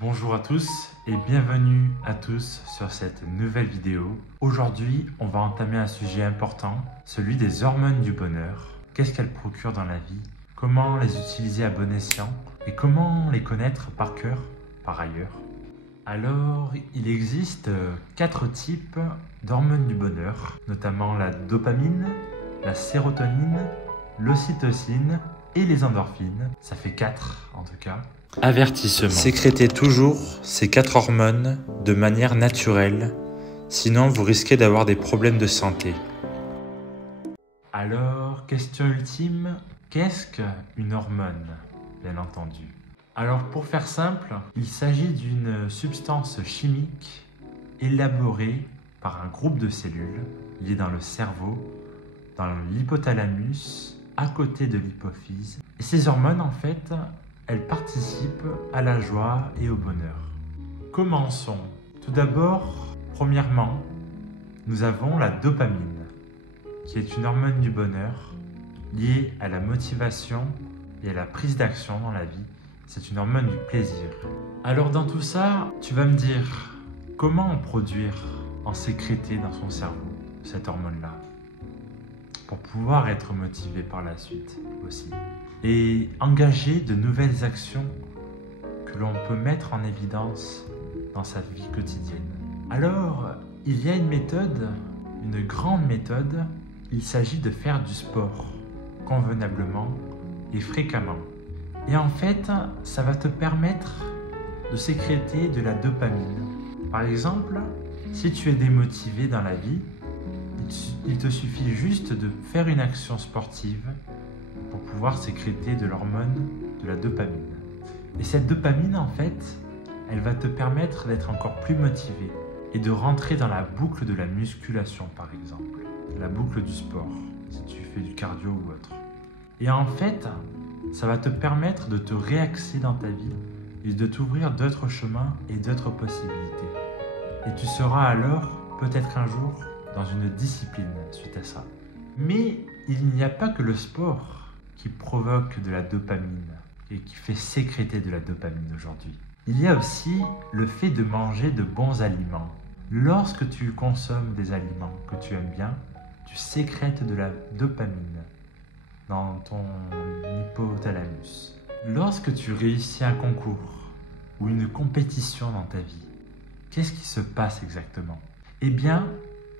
Bonjour à tous et bienvenue à tous sur cette nouvelle vidéo. Aujourd'hui, on va entamer un sujet important, celui des hormones du bonheur. Qu'est-ce qu'elles procurent dans la vie? Comment les utiliser à bon escient? Et comment les connaître par cœur, par ailleurs? Alors, il existe 4 types d'hormones du bonheur, notamment la dopamine, la sérotonine, l'ocytocine et les endorphines. Ça fait 4 en tout cas. Avertissement. Sécrétez toujours ces 4 hormones de manière naturelle, sinon vous risquez d'avoir des problèmes de santé. Alors, question ultime, qu'est-ce qu'une hormone, bien entendu? Alors, pour faire simple, il s'agit d'une substance chimique élaborée par un groupe de cellules liées dans le cerveau, dans l'hypothalamus, à côté de l'hypophyse. Et ces hormones, en fait, elles participent à la joie et au bonheur. Commençons. Tout d'abord, premièrement, nous avons la dopamine, qui est une hormone du bonheur liée à la motivation et à la prise d'action dans la vie. C'est une hormone du plaisir. Alors dans tout ça, tu vas me dire, comment en produire, en sécréter dans son cerveau, cette hormone-là, pour pouvoir être motivé par la suite aussi. Et engager de nouvelles actions que l'on peut mettre en évidence dans sa vie quotidienne. Alors, il y a une méthode, une grande méthode, il s'agit de faire du sport convenablement et fréquemment. Et en fait, ça va te permettre de sécréter de la dopamine. Par exemple, si tu es démotivé dans la vie, il te suffit juste de faire une action sportive pour pouvoir sécréter de l'hormone de la dopamine. Et cette dopamine, en fait, elle va te permettre d'être encore plus motivé et de rentrer dans la boucle de la musculation, par exemple, la boucle du sport, si tu fais du cardio ou autre. Et en fait, ça va te permettre de te réaxer dans ta vie et de t'ouvrir d'autres chemins et d'autres possibilités. Et tu seras alors, peut-être un jour, dans une discipline suite à ça. Mais il n'y a pas que le sport qui provoque de la dopamine et qui fait sécréter de la dopamine aujourd'hui. Il y a aussi le fait de manger de bons aliments. Lorsque tu consommes des aliments que tu aimes bien, tu sécrètes de la dopamine dans ton hypothalamus. Lorsque tu réussis un concours ou une compétition dans ta vie, qu'est-ce qui se passe exactement? Eh bien,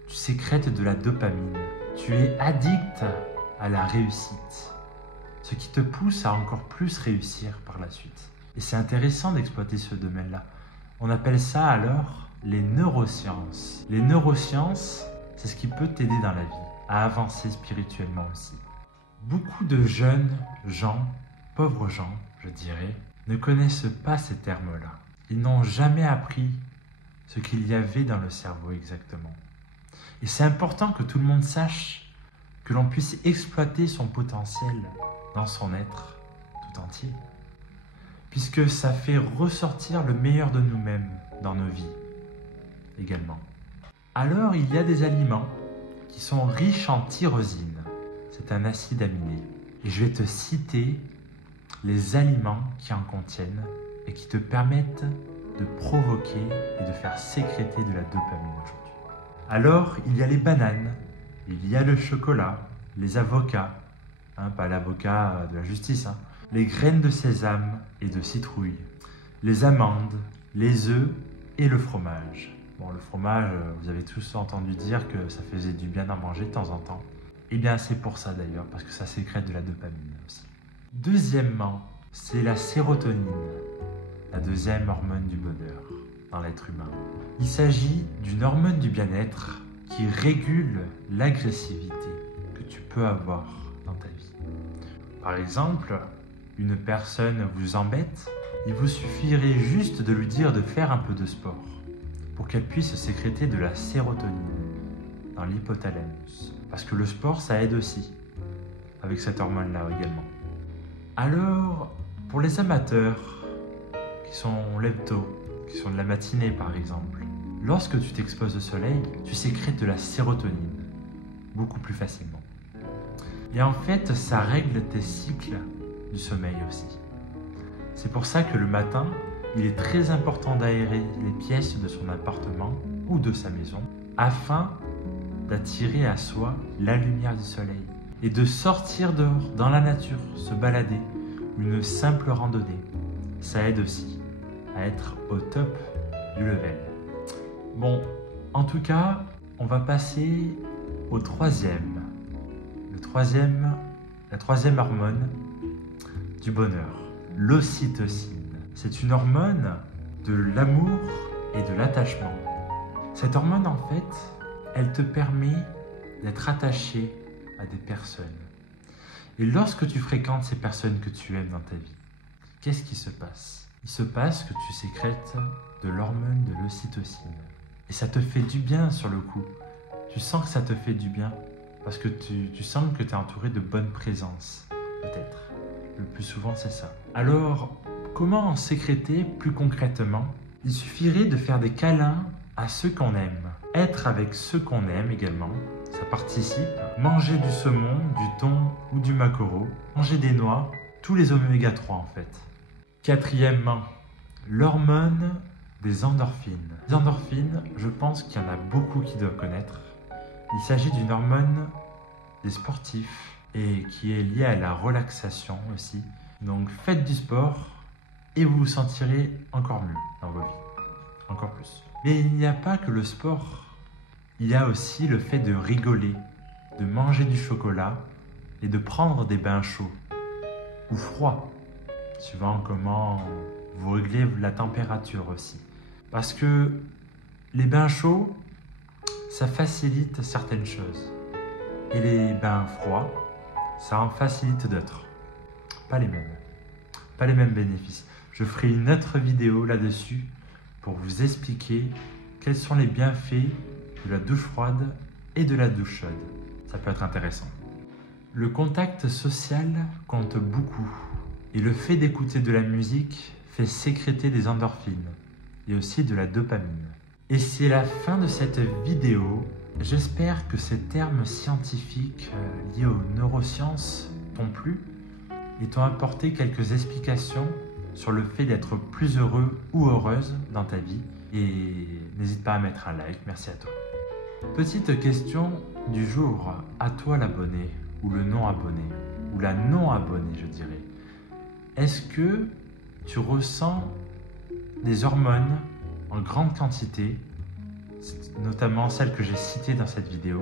tu sécrètes de la dopamine. Tu es addict à la réussite, ce qui te pousse à encore plus réussir par la suite. Et c'est intéressant d'exploiter ce domaine-là. On appelle ça alors les neurosciences. Les neurosciences, c'est ce qui peut t'aider dans la vie, à avancer spirituellement aussi. Beaucoup de jeunes gens, pauvres gens, je dirais, ne connaissent pas ces termes-là. Ils n'ont jamais appris ce qu'il y avait dans le cerveau exactement. Et c'est important que tout le monde sache, que l'on puisse exploiter son potentiel dans son être tout entier, puisque ça fait ressortir le meilleur de nous-mêmes dans nos vies également. Alors il y a des aliments qui sont riches en tyrosine, c'est un acide aminé, et je vais te citer les aliments qui en contiennent et qui te permettent de provoquer et de faire sécréter de la dopamine aujourd'hui. Alors, il y a les bananes, il y a le chocolat, les avocats, pas l'avocat de la justice, les graines de sésame et de citrouille, les amandes, les œufs et le fromage. Bon, le fromage, vous avez tous entendu dire que ça faisait du bien d'en manger de temps en temps. Eh bien, c'est pour ça d'ailleurs, parce que ça sécrète de la dopamine aussi. Deuxièmement, c'est la sérotonine, la deuxième hormone du bonheur dans l'être humain. Il s'agit d'une hormone du bien-être qui régule l'agressivité que tu peux avoir dans ta vie. Par exemple, une personne vous embête, il vous suffirait juste de lui dire de faire un peu de sport pour qu'elle puisse sécréter de la sérotonine dans l'hypothalamus. Parce que le sport, ça aide aussi avec cette hormone-là également. Alors, pour les amateurs qui sont lève tôt, qui sont de la matinée par exemple, lorsque tu t'exposes au soleil, tu sécrètes de la sérotonine beaucoup plus facilement. Et en fait, ça règle tes cycles du sommeil aussi. C'est pour ça que le matin, il est très important d'aérer les pièces de son appartement ou de sa maison afin d'attirer à soi la lumière du soleil et de sortir dehors, dans la nature, se balader, une simple randonnée. Ça aide aussi à être au top du level. Bon, en tout cas, on va passer au troisième. La troisième hormone du bonheur, l'ocytocine. C'est une hormone de l'amour et de l'attachement. Cette hormone, en fait, elle te permet d'être attaché à des personnes. Et lorsque tu fréquentes ces personnes que tu aimes dans ta vie, qu'est-ce qui se passe? Il se passe que tu sécrètes de l'hormone de l'ocytocine. Et ça te fait du bien sur le coup. Tu sens que ça te fait du bien parce que tu sens que tu es entouré de bonnes présences, peut-être. Le plus souvent, c'est ça. Alors, comment en sécréter plus concrètement? Il suffirait de faire des câlins à ceux qu'on aime. Être avec ceux qu'on aime également, ça participe. Manger du saumon, du thon ou du maquereau. Manger des noix, tous les oméga 3 en fait. Quatrièmement, l'hormone des endorphines. Les endorphines, je pense qu'il y en a beaucoup qui doivent connaître. Il s'agit d'une hormone des sportifs et qui est liée à la relaxation aussi. Donc faites du sport et vous vous sentirez encore mieux dans vos vies, encore plus. Mais il n'y a pas que le sport, il y a aussi le fait de rigoler, de manger du chocolat et de prendre des bains chauds ou froids, suivant comment vous réglez la température aussi. Parce que les bains chauds, ça facilite certaines choses. Et les bains froids, ça en facilite d'autres. Pas les mêmes bénéfices. Je ferai une autre vidéo là-dessus pour vous expliquer quels sont les bienfaits de la douche froide et de la douche chaude. Ça peut être intéressant. Le contact social compte beaucoup. Et le fait d'écouter de la musique fait sécréter des endorphines et aussi de la dopamine. Et c'est la fin de cette vidéo. J'espère que ces termes scientifiques liés aux neurosciences t'ont plu et t'ont apporté quelques explications sur le fait d'être plus heureux ou heureuse dans ta vie. Et n'hésite pas à mettre un like, merci à toi. Petite question du jour, à toi l'abonné ou le non-abonné, ou la non-abonnée je dirais. Est-ce que tu ressens des hormones en grande quantité, notamment celles que j'ai citées dans cette vidéo?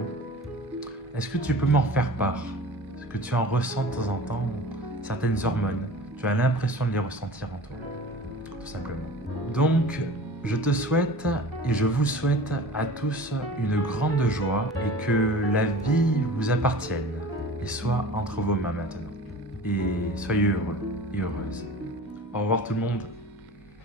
Est-ce que tu peux m'en faire part? Est-ce que tu en ressens de temps en temps certaines hormones? Tu as l'impression de les ressentir en toi, tout simplement. Donc, je te souhaite et je vous souhaite à tous une grande joie et que la vie vous appartienne et soit entre vos mains maintenant. Et soyez heureux et heureuses. Au revoir tout le monde.